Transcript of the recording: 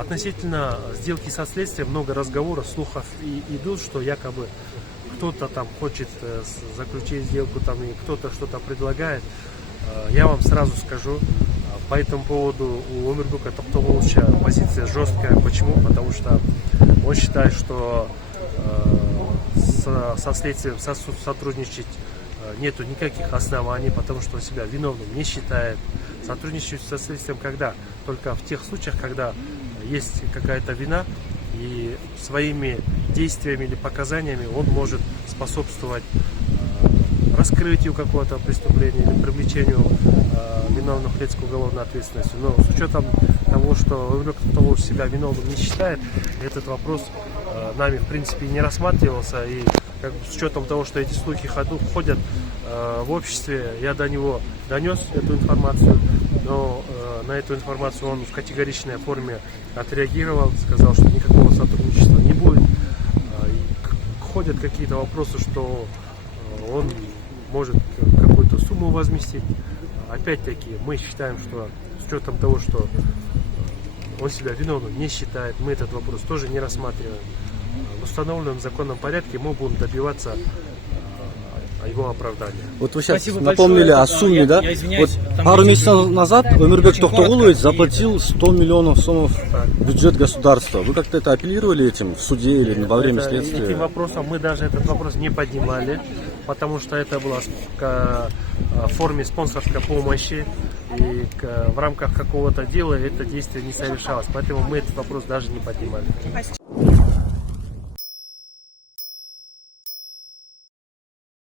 Относительно сделки со следствием много разговоров, слухов идут, что якобы кто-то там хочет заключить сделку там, и кто-то что-то предлагает. Я вам сразу скажу, по этому поводу у Омирбека Токтогуловича позиция жесткая. Почему? Потому что он считает, что со следствием сотрудничать нету никаких оснований, потому что он себя виновным не считает. Сотрудничать со следствием когда? Только в тех случаях, когда есть какая-то вина, и своими действиями или показаниями он может способствовать раскрытию какого-то преступления или привлечению виновных лиц к уголовной ответственности. Но с учетом того, что Омирбек Токтогулович себя виновным не считает, этот вопрос нами в принципе не рассматривался. И с учетом того, что эти слухи ходят в обществе, я до него донес эту информацию, но на эту информацию он в категоричной форме отреагировал, сказал, что никакого сотрудничества не будет. Ходят какие-то вопросы, что он может какую-то сумму возместить. Опять-таки, мы считаем, что с учетом того, что он себя виновным не считает, мы этот вопрос тоже не рассматриваем. В установленном законном порядке мы будем добиваться его оправдания. Вот вы сейчас Спасибо напомнили большое. о сумме, да? Я извиняюсь, Вот пару месяцев назад Омирбек Токтогулович заплатил 100 миллионов сомов в бюджет государства. Вы как-то это апеллировали этим в суде или во время следствия? Этим вопросом мы даже этот вопрос не поднимали, потому что это было в форме спонсорской помощи, и в рамках какого-то дела это действие не совершалось. Поэтому мы этот вопрос даже не поднимали.